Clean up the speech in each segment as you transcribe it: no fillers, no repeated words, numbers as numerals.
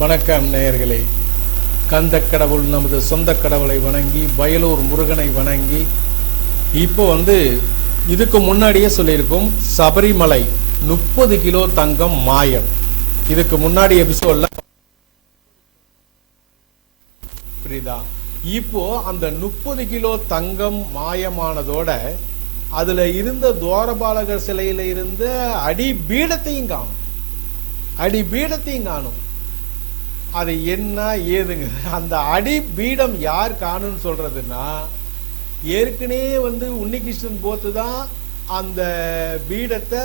வணக்கம் நேயர்களே. கந்த கடவுள் நமது சொந்த கடவுளை வணங்கி வயலூர் முருகனை வணங்கி இப்போ இதுக்கு முன்னாடியே சொல்லியிருக்கும் சபரிமலை 30 கிலோ தங்கம் மாயம். இதுக்கு முன்னாடி எபிசோட்ல புரியுதா? இப்போ அந்த 30 கிலோ தங்கம் மாயமானதோட அதுல இருந்த துவாரபாலகர் சிலையில இருந்த அடி பீடத்தையும் காணும். அது என்ன ஏதுங்க? அந்த அடி பீடம் யார் காணும்னு சொல்றதுன்னா, ஏற்கனவே உன்னிகிருஷ்ணன் போத்து தான் அந்த பீடத்தை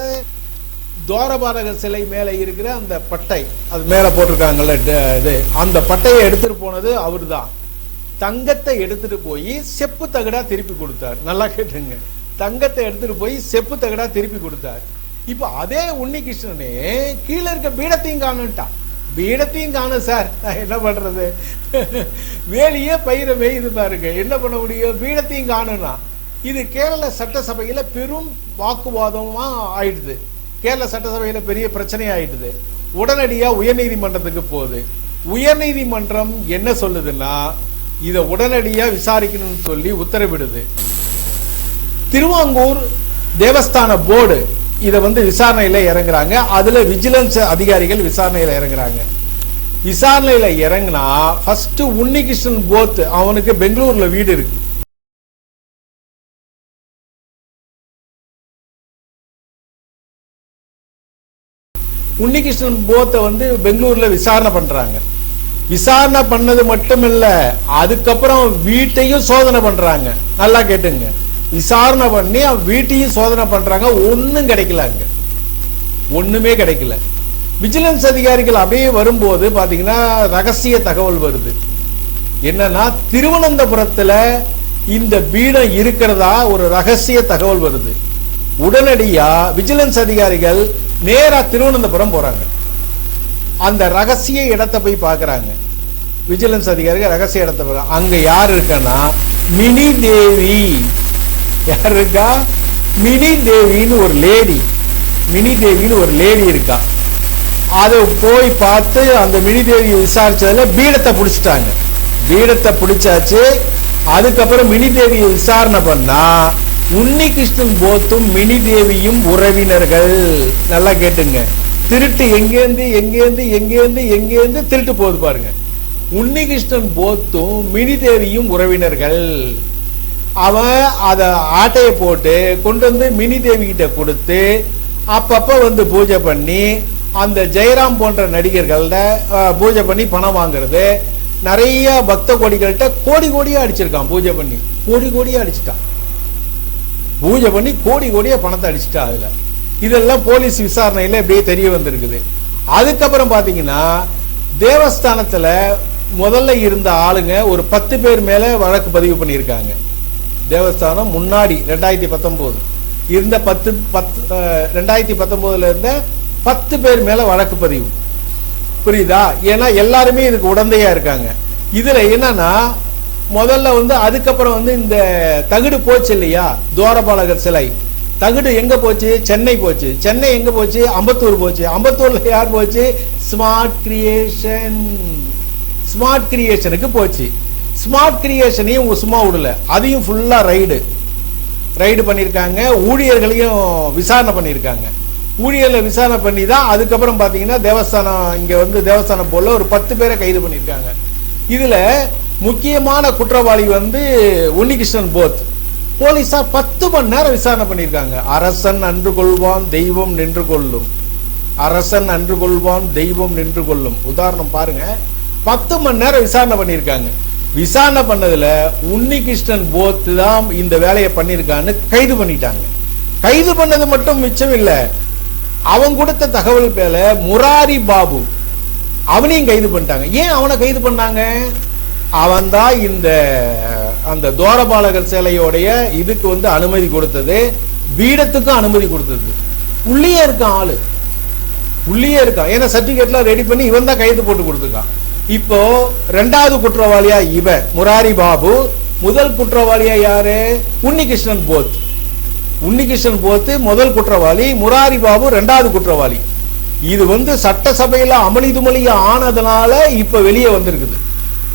துவாரபாலகர் சிலை மேல இருக்கிற அந்த பட்டை அது மேல போட்டிருக்காங்கல்ல, இது அந்த பட்டையை எடுத்துட்டு போனது அவரு தான். தங்கத்தை எடுத்துட்டு போய் செப்பு தகடா திருப்பி கொடுத்தார். நல்லா கேட்டுங்க, தங்கத்தை எடுத்துட்டு போய் செப்பு தகடா திருப்பி கொடுத்தார். இப்ப அதே உன்னிகிருஷ்ணனே கீழே இருக்க பீடத்தையும் காணுட்டான். பீடத்தையும் காணும் சார், நான் என்ன பண்றது? வேலையே பயிர மேயுது பாருங்க, என்ன பண்ண முடியும்? பீடத்தையும் காணும்னா இது கேரள சட்டசபையில பெரும் வாக்குவாதமா ஆயிடுது. கேரள சட்டசபையில பெரிய பிரச்சனை ஆயிடுது. உடனடியா உயர்நீதிமன்றத்துக்கு போகுது. உயர்நீதிமன்றம் என்ன சொல்லுதுன்னா, இதை உடனடியா விசாரிக்கணும்னு சொல்லி உத்தரவிடுது. திருவாங்கூர் தேவஸ்தான போர்டு இதை விசாரணையில இறங்குறாங்க. அதுல விஜிலன்ஸ் அதிகாரிகள் விசாரணையில இறங்குறாங்க. விசாரணையில இறங்கினா ஃபர்ஸ்ட் உன்னிகிருஷ்ணன் போத், அவனுக்கு பெங்களூர்ல வீடு இருக்கு. உன்னிகிருஷ்ணன் போத்தை பெங்களூர்ல விசாரணை பண்றாங்க. விசாரணை பண்ணது மட்டும் இல்ல, அதுக்கப்புறம் வீட்டையும் சோதனை பண்றாங்க. நல்லா கேட்டுங்க, விசாரணை பண்ணி வீட்டையும் சோதனை பண்றாங்க. ஒன்னும் கிடைக்கல, அங்க ஒண்ணுமே கிடைக்கல. விஜிலன்ஸ் அதிகாரிகள் அப்படியே வரும்போது பாத்தீங்கன்னா ரகசிய தகவல் வருது. என்னன்னா, திருவனந்தபுரத்துல இந்த பீடம் இருக்கிறதா ஒரு ரகசிய தகவல் வருது. உடனடியா விஜிலன்ஸ் அதிகாரிகள் நேரா திருவனந்தபுரம் போறாங்க. அந்த ரகசிய இடத்தை போய் பாக்குறாங்க. விஜிலன்ஸ் அதிகாரிகள் ரகசிய இடத்தை போறாங்க. அங்க யார் இருக்கன்னா, மினி தேவி. யார் இருக்கா? மினி தேவின்னு ஒரு லேடி. மினி தேவின்னு ஒரு லேடி இருக்கா. அதை போய் பார்த்து அந்த மினி தேவியை விசாரிச்சதுல பீடத்தை பிடிச்சிட்டாங்க. பீடத்தை பிடிச்சாச்சு. அதுக்கப்புறம் மினி தேவியை விசாரணை பண்ணா உன்னிகிருஷ்ணன் போத்தும் மினி தேவியும் உறவினர்கள். நல்லா கேட்டுங்க, திருட்டு எங்கேருந்து திருட்டு போகுது பாருங்க. உன்னிகிருஷ்ணன் போத்தும் மினி தேவியும் உறவினர்கள். அவன் அத ஆட்டையை போட்டு கொண்டு மினி தேவி கிட்ட கொடுத்து அப்பப்ப பூஜை பண்ணி அந்த ஜெயராம் போன்ற நடிகர்கள்ட பூஜை பண்ணி பணம் வாங்குறது. நிறைய பக்த கோடிகள்கிட்ட கோடியா அடிச்சிருக்கான். பூஜை பண்ணி கோடியா அடிச்சுட்டான். பூஜை பண்ணி கோடியா பணத்தை அடிச்சுட்டா. அதுல இதெல்லாம் போலீஸ் விசாரணையில இப்படியே தெரிய வந்திருக்குது. அதுக்கப்புறம் பாத்தீங்கன்னா, தேவஸ்தானத்துல முதல்ல இருந்த ஆளுங்க ஒரு 10 பேர் மேல வழக்கு பதிவு பண்ணியிருக்காங்க. தேவஸ்தானம் முன்னாடி 2019 இருந்த 2019 இருந்த 10 பேர் மேல வழக்கு பதிவு. புரியுதா? ஏன்னா எல்லாருமே இதுக்கு உடந்தையா இருக்காங்க. இதுல என்னன்னா, முதல்ல அதுக்கப்புறம் இந்த தகுடு போச்சு இல்லையா, துவாரபாலகர் சிலை தகுடு எங்க போச்சு? சென்னை போச்சு. சென்னை எங்க போச்சு? அம்பத்தூர் போச்சு. அம்பத்தூர்ல யார் போச்சு? ஸ்மார்ட் கிரியேஷனுக்கு போச்சு. ஸ்மார்ட் கிரியேஷனையும் சும்மா விடல, அதையும் ஃபுல்லா ரைடு பண்ணிருக்காங்க. ஊழியர்களையும் விசாரணை பண்ணிருக்காங்க. ஊழியர்களை விசாரணை பண்ணி தான் அதுக்கப்புறம் பாத்தீங்கன்னா தேவஸ்தானம் இங்க தேவஸ்தானம் போல ஒரு 10 பேரை கைது பண்ணிருக்காங்க. இதுல முக்கியமான குற்றவாளி உன்னிகிருஷ்ணன் போத். போலீசார் 10 மணி நேரம் விசாரணை பண்ணிருக்காங்க. அரசன் அன்று கொள்வான், தெய்வம் நின்று கொள்ளும். அரசன் அன்று கொள்வான், தெய்வம் நின்று கொள்ளும். உதாரணம் பாருங்க, 10 மணி நேரம் விசாரணை பண்ணிருக்காங்க. விசாரணை பண்ணதுல உன்னிகிருஷ்ணன் போத் தான் இந்த வேலையை பண்ணிருக்கான்னு கைது பண்ணிட்டாங்க. கைது பண்ணது மட்டும் மிச்சம் இல்ல, அவன் கொடுத்த தகவல் பேல முராரி பாபு அவனையும் கைது பண்ணிட்டாங்க. ஏன் அவனை கைது பண்ணாங்க? அவன் தான் அந்த துவாரபாலகர் சிலையோடைய இதுக்கு அனுமதி கொடுத்தது, பீடத்துக்கும் அனுமதி கொடுத்தது. உள்ளே இருக்கான் ஆளு, உள்ளே இருக்கான். ஏன்னா சர்டிபிகேட்லாம் ரெடி பண்ணி இவன் தான் கைது போட்டு கொடுத்துருக்கான். இப்போ 2வது குற்றவாளியா இவன் முராரி பாபு, முதல் குற்றவாளியா யாரு? உன்னிகிருஷ்ணன் போத். உன்னிகிருஷ்ணன் போத் முதல் குற்றவாளி, முராரி பாபு 2வது குற்றவாளி. இது சட்டசபையில அமளிதுமளியா ஆனதுனால இப்ப வெளியே வந்திருக்குது.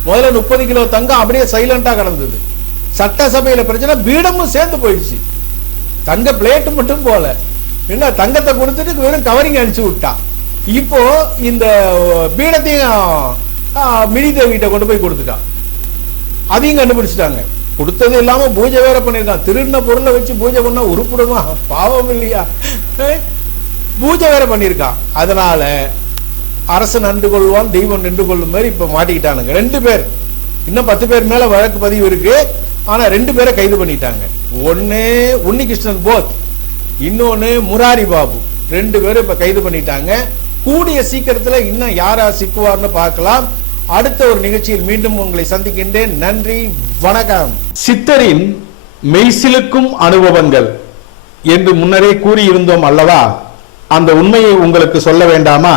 முதல்ல 30 கிலோ தங்கம் அப்படியே சைலண்டா கிடந்தது. சட்டசபையில பிரச்சனை, பீடமும் சேர்ந்து போயிடுச்சு. தங்க பிளேட் மட்டும் போல, என்ன தங்கத்தை கொடுத்துட்டு வெறும் கவரிங் அடிச்சு விட்டா. இப்போ இந்த பீடத்தையும் மினி தேவிகிட்ட கொண்டு போய் கொடுத்துட்டான். அதையும் கண்டுபிடிச்சிட்டாங்க. கொடுத்தது இல்லாம பூஜை வேற பண்ணிருக்கான். திருடின பொருளை வச்சு பூஜை பண்ணா உருப்பிடுமா? பாவம் இல்லையா? பூஜை வேற பண்ணிருக்கான். அதனால அரசு நன்று கொள்வான், தெய்வம் நின்று கொள்ளும் மாதிரி இப்ப மாட்டிக்கிட்டானுங்க 2 பேர். இன்னும் 10 பேர் மேல வழக்கு பதிவு இருக்கு. ஆனா 2 பேரை கைது பண்ணிட்டாங்க. ஒன்னு உன்னிகிருஷ்ணன் போத், இன்னொன்னு முராரி பாபு. 2 பேரும் இப்ப கைது பண்ணிட்டாங்க. கூடிய சீக்கிரத்துல இன்னும் யாரா சிக்குவார்னு பார்க்கலாம். அடுத்த ஒரு நிகழ்ச்சியில் மீண்டும் உங்களை சந்திக்கின்றேன். நன்றி, வணக்கம். சித்தரின் மெய்சிலுக்கும் அனுபவங்கள் என்று முன்னரே கூறியிருந்தோம் அல்லவா? அந்த உண்மையை உங்களுக்கு சொல்ல வேண்டாமா?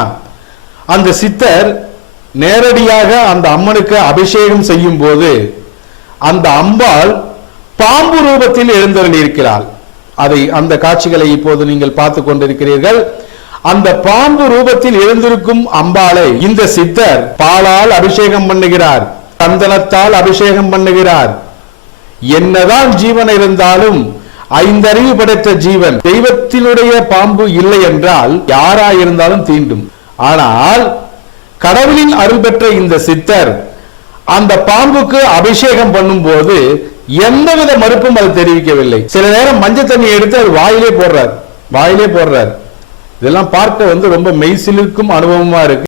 அந்த சித்தர் நேரடியாக அந்த அம்மனுக்கு அபிஷேகம் செய்யும் போது அந்த அம்பாள் பாம்பு ரூபத்தில் எழுந்தருளியிருக்கிறாள். அந்த காட்சிகளை இப்போது நீங்கள் பார்த்து கொண்டிருக்கிறீர்கள். அந்த பாம்பு ரூபத்தில் எழுந்திருக்கும் அம்பாளை இந்த சித்தர் பாலால் அபிஷேகம் பண்ணுகிறார், சந்தனத்தால் அபிஷேகம் பண்ணுகிறார். என்னதான் ஜீவன் இருந்தாலும் 5 அறிவு படைத்த ஜீவன், தெய்வத்தினுடைய பாம்பு இல்லை என்றால் யாராயிருந்தாலும் தீண்டும். ஆனால் கடவுளின் அருள் பெற்ற இந்த சித்தர் அந்த பாம்புக்கு அபிஷேகம் பண்ணும் போது எந்தவித மறுப்பும் அது தெரிவிக்கவில்லை. சில நேரம் மஞ்சள் தண்ணி எடுத்து அது வாயிலே போடுறார். இதெல்லாம் பார்க்க ரொம்ப மெய்சிலிருக்கும் அனுபவமா இருக்கு.